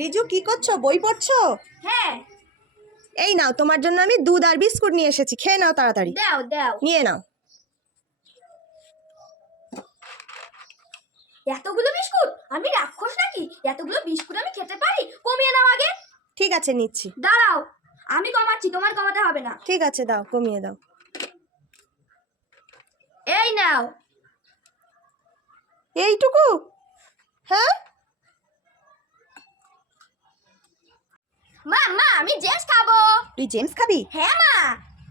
রিজু কি করছো? বই পড়ছো? হ্যাঁ। এই নাও, তোমার জন্য আমি দুধ আর বিস্কুট নিয়ে এসেছি, খেয়ে নাও তাড়াতাড়ি। দাও দাও। নিয়ে নাও। এতগুলো বিস্কুট? আমি রাক্ষস নাকি? এতগুলো বিস্কুট আমি খেতে পারি? কমিয়ে নাও আগে। ঠিক আছে, নিচ্ছি। দাঁড়াও, আমি কমাচ্ছি, তোমার কমাতে হবে না। ঠিক আছে, দাও, কমিয়ে দাও। এই নাও। এইটুকু? হ্যাঁ, মা মা আমি জেমস খাবো। তুই জেমস খাবি? হ্যাঁ মা।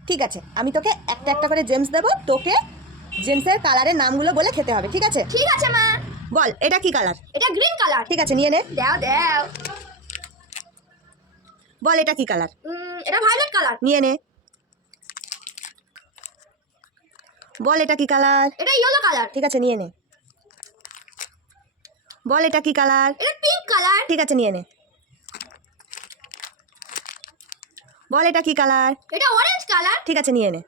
ঠিক আছে, আমি তোকে একটা একটা করে জেমস দেবো, তোকে জেমসের কালারের নামগুলো বলে খেতে হবে, ঠিক আছে? ঠিক আছে মা। বল, এটা কি কালার? এটা গ্রিন কালার। ঠিক আছে, নিয়ে নে। দাও দাও। বল, এটা কি কালার? এটা ভায়োলেট কালার। নিয়ে নে। বল, এটা কি কালার? এটা ইয়েলো কালার। ঠিক আছে, নিয়ে নে। বল, এটা কি কালার? এটা পিঙ্ক কালার। ঠিক আছে, নিয়ে নে। বল, এটা কি কালার? এটা অরেঞ্জ কালার। ঠিক আছে, নিয়ে নে।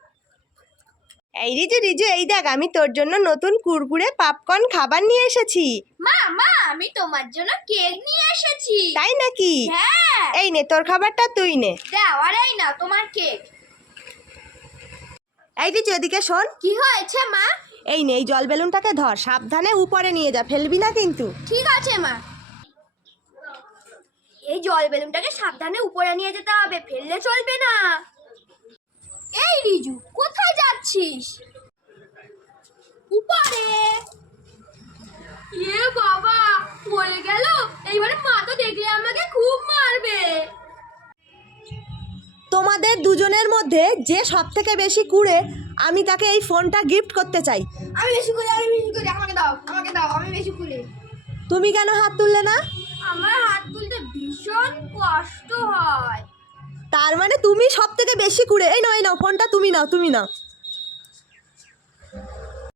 এই রিজু, রিজু, এই দেখ, আমি তোর জন্য নতুন কুরকুরে পপকর্ন খাবার নিয়ে এসেছি। মা মা আমি তোমার জন্য কেক নিয়ে এসেছি। তাই নাকি? হ্যাঁ। এই নে, তোর খাবারটা তুই নে। দাও, আর এই নাও তোমার কেক। এই রিজু, এদিকে শোন। কি হয়েছে মা? এই নে, এই জল বেলুনটাকে ধর, সাবধানে উপরে নিয়ে যা, ফেলবি না কিন্তু। ঠিক আছে মা। এই জল বেলুনটাকে সাবধানে উপরে নিয়ে যেতে হবে, ফেললে চলবে না। এই রিজু, কোথায় যাচ্ছিস? উপরে। এ বাবা, পড়ে গেল। এইবারে মা তো দেখলে আমাকে খুব মারবে। তোমাদের দুজনের মধ্যে যে সব থেকে বেশি কুড়ে, আমি তাকে এই ফোনটা গিফট করতে চাই। আমি বেশি করে, আমাকে দাও, আমাকে দাও, আমি বেশি করে। তুমি কেন হাত তুললে না? আমার হাত তুলতে ভীষণ কষ্ট হয়। তার মানে তুমি সব থেকে বেশি কুড়ে। এই নাও, এই নাও, ফোনটা তুমি নাও, তুমি নাও।